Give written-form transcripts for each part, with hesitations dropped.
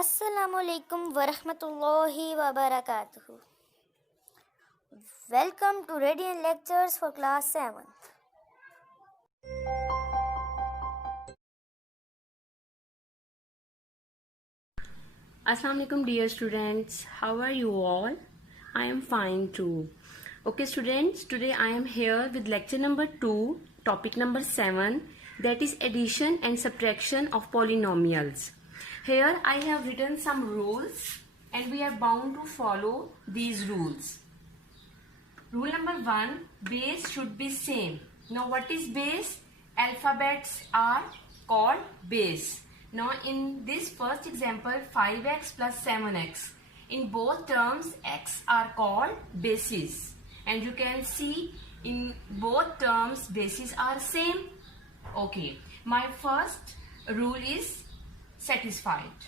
Assalamualaikum warahmatullahi wabarakatuh. Welcome to Radiant Lectures for Class 7th. Assalamualaikum dear students, how are you all? I am fine too. Okay students, today I am here with lecture number 2, topic number 7, that is addition and subtraction of polynomials. Here I have written some rules and we are bound to follow these rules. Rule number 1, base should be same. Now what is base? Alphabets are called base. Now in this first example 5x plus 7x, in both terms x are called bases, and you can see in both terms bases are same. Okay, my first rule is satisfied.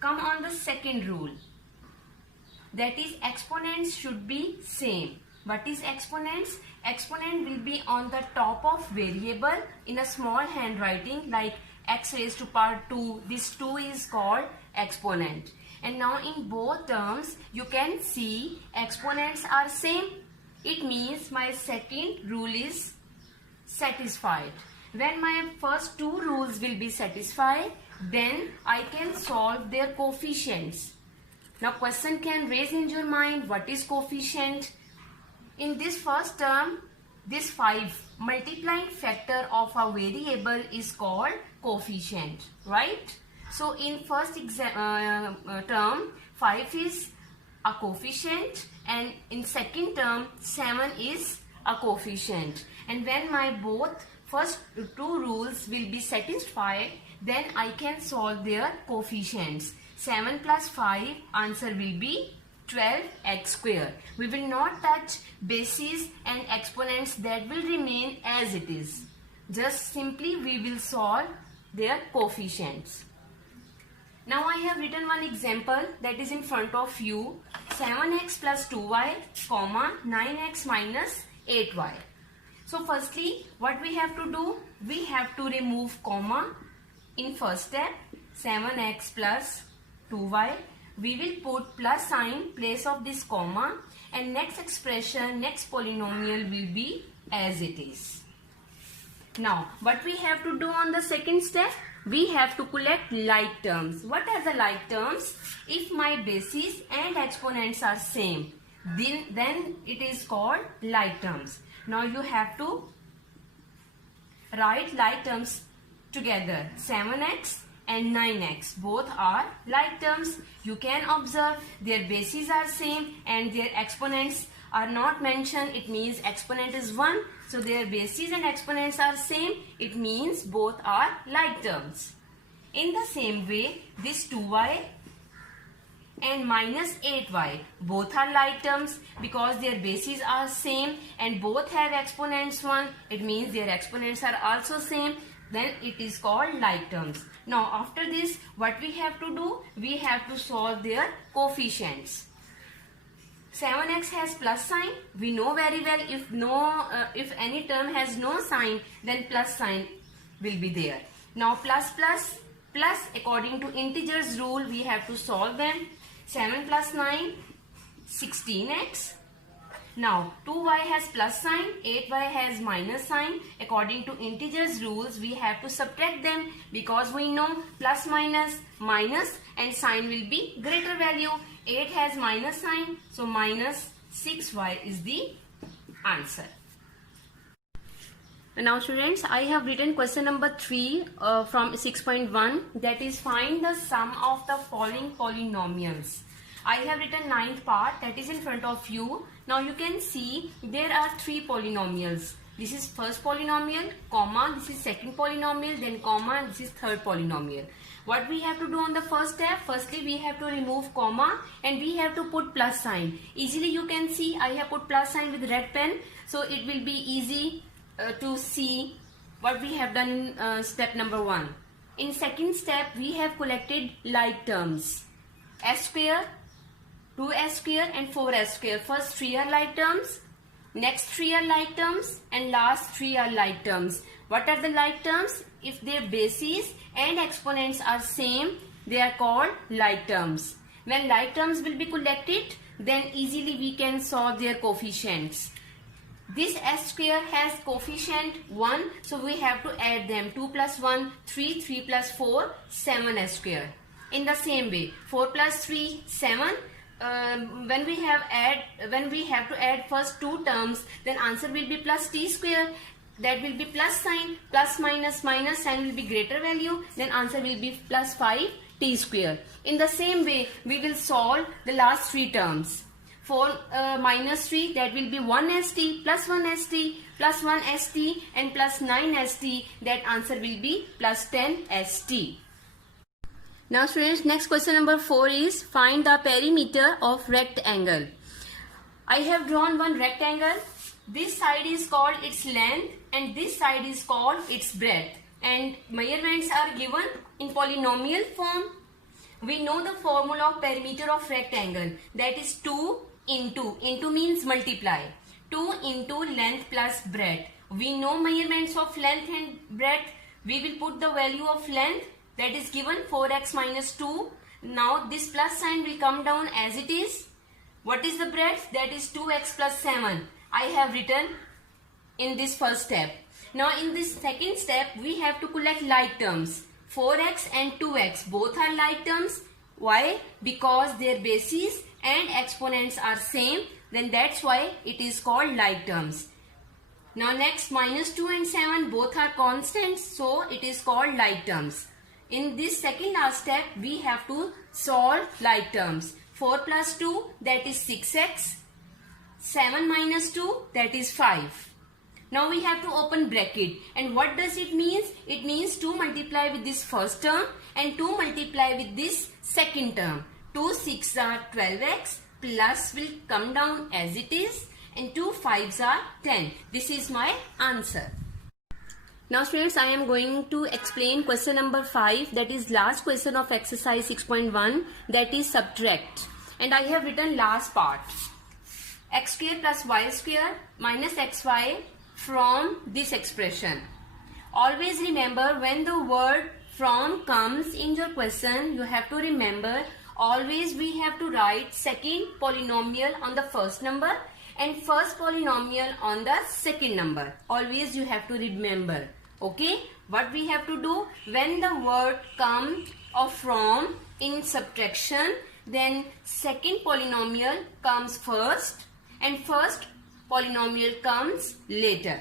Come on the second rule, that is exponents should be same. What is exponents? Exponent will be on the top of variable in a small handwriting like x raised to power 2. This 2 is called exponent. And now in both terms you can see exponents are same. It means my second rule is satisfied. When my first two rules will be satisfied, then I can solve their coefficients. Now question can raise in your mind, what is coefficient? In this first term, this 5 multiplying factor of a variable is called coefficient, right? So in first term 5 is a coefficient, and in second term 7 is a coefficient. And when my both first two rules will be satisfied, then I can solve their coefficients. 7 plus 5, answer will be 12x square. We will not touch bases and exponents, that will remain as it is. Just simply we will solve their coefficients. Now I have written one example that is in front of you. 7x plus 2y, comma 9x minus 8y. So firstly, what we have to do? We have to remove comma in first step. 7x plus 2y. We will put plus sign place of this comma, and next expression, next polynomial will be as it is. Now what we have to do on the second step? We have to collect like terms. What are the like terms? If my bases and exponents are same, then it is called like terms. Now you have to write like terms together. 7x and 9x, both are like terms. You can observe their bases are same and their exponents are not mentioned. It means exponent is 1. So their bases and exponents are same. It means both are like terms. In the same way, this 2y and minus 8y, both are like terms because their bases are same and both have exponents 1. It means their exponents are also same. Then it is called like terms. Now after this, what we have to do? We have to solve their coefficients. 7x has plus sign. We know very well if any term has no sign, then plus sign will be there. Now plus according to integers rule, we have to solve them. 7 plus 9, 16x. Now 2y has plus sign, 8y has minus sign. According to integers rules, we have to subtract them because we know plus minus and sign will be greater value. 8 has minus sign, so minus 6y is the answer. Now students, I have written question number 3 from 6.1, that is find the sum of the following polynomials. I have written 9th part, that is in front of you. Now you can see there are 3 polynomials. This is first polynomial, comma, this is second polynomial, then comma, this is third polynomial. What we have to do on the first step? Firstly, we have to remove comma and we have to put plus sign. Easily you can see I have put plus sign with red pen, so it will be easy to see what we have done in step number 1. In second step, we have collected like terms. S square, 2s square and 4s square. First 3 are like terms, next 3 are like terms, and last 3 are like terms. What are the like terms? If their bases and exponents are same, they are called like terms. When like terms will be collected, then easily we can solve their coefficients. This s square has coefficient 1, so we have to add them. 2 plus 1, 3, 3 plus 4, 7 s square. In the same way, 4 plus 3, 7. When we have to add first two terms, then answer will be plus t square. That will be plus sign, plus minus sign will be greater value, then answer will be plus 5 t square. In the same way, we will solve the last three terms. 4 minus 3, that will be 1 st plus 1 st plus 1 st and plus 9 st. That answer will be plus 10 st. Now students, next question number 4 is find the perimeter of rectangle. I have drawn one rectangle. This side is called its length and this side is called its breadth. And measurements are given in polynomial form. We know the formula of perimeter of rectangle, that is 2 into means multiply. 2 into length plus breadth. We know measurements of length and breadth. We will put the value of length, that is given 4x minus 2. Now this plus sign will come down as it is. What is the breadth? That is 2x plus 7. I have written in this first step. Now in this second step, we have to collect like terms. 4x and 2x both are like terms. Why? Because their bases and exponents are same. Then that's why it is called like terms. Now next, minus 2 and 7 both are constants. So it is called like terms. In this second last step, we have to solve like terms. 4 plus 2, that is 6x. 7 minus 2, that is 5. Now we have to open bracket. And what does it mean? It means 2 multiply with this first term and 2 multiply with this second term. 2 6 are 12x, plus will come down as it is, and 2 5s are 10. This is my answer. Now students, I am going to explain question number 5, that is last question of exercise 6.1, that is subtract. And I have written last part. X square plus y square minus xy from this expression. Always remember, when the word from comes in your question, you have to remember always we have to write second polynomial on the first number and first polynomial on the second number. Always you have to remember. Okay, what we have to do, when the word comes or from in subtraction, then second polynomial comes first and first polynomial comes later,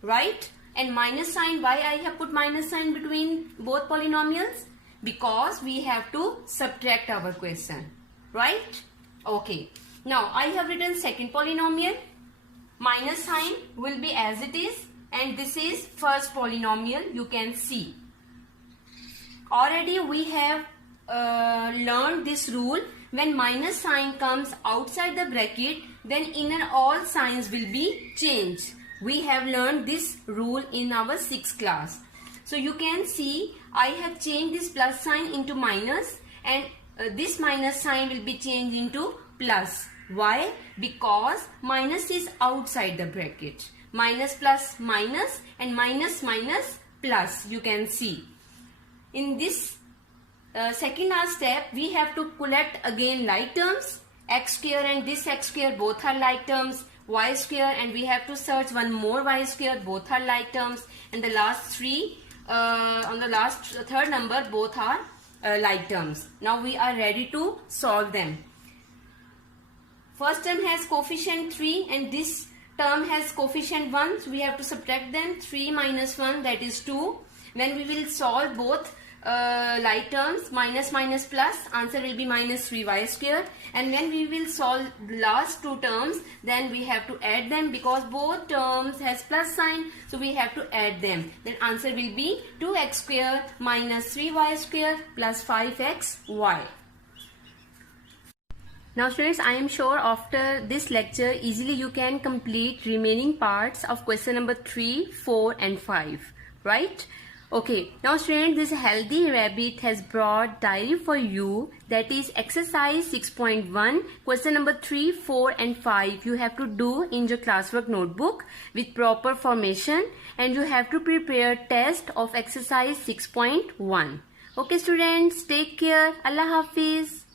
right? And minus sign, why I have put minus sign between both polynomials? Because we have to subtract our question, right? Okay, now I have written second polynomial. Minus sign will be as it is, and this is first polynomial, you can see. Already we have learned this rule. When minus sign comes outside the bracket, then inner all signs will be changed. We have learned this rule in our 6th class. So you can see I have changed this plus sign into minus, and this minus sign will be changed into plus. Why? Because minus is outside the bracket. Minus plus minus and minus minus plus, you can see. In this second last step, we have to collect again like terms. X square and this x square both are like terms. Y square, and we have to search one more y square, both are like terms. And the last three, on the last third number, both are like terms. Now we are ready to solve them. First term has coefficient 3 and this term has coefficient 1. So we have to subtract them. 3 minus 1, that is 2. When we will solve both like terms, minus minus plus, answer will be minus 3y square. And when we will solve the last two terms, then we have to add them because both terms has plus sign. So we have to add them. Then answer will be 2x square minus 3y square plus 5xy. Now students, I am sure after this lecture easily you can complete remaining parts of question number 3, 4 and 5, right? Okay, now students, this healthy rabbit has brought diary for you, that is exercise 6.1, question number 3, 4 and 5 you have to do in your classwork notebook with proper formation, and you have to prepare test of exercise 6.1. Okay students, take care. Allah Hafiz.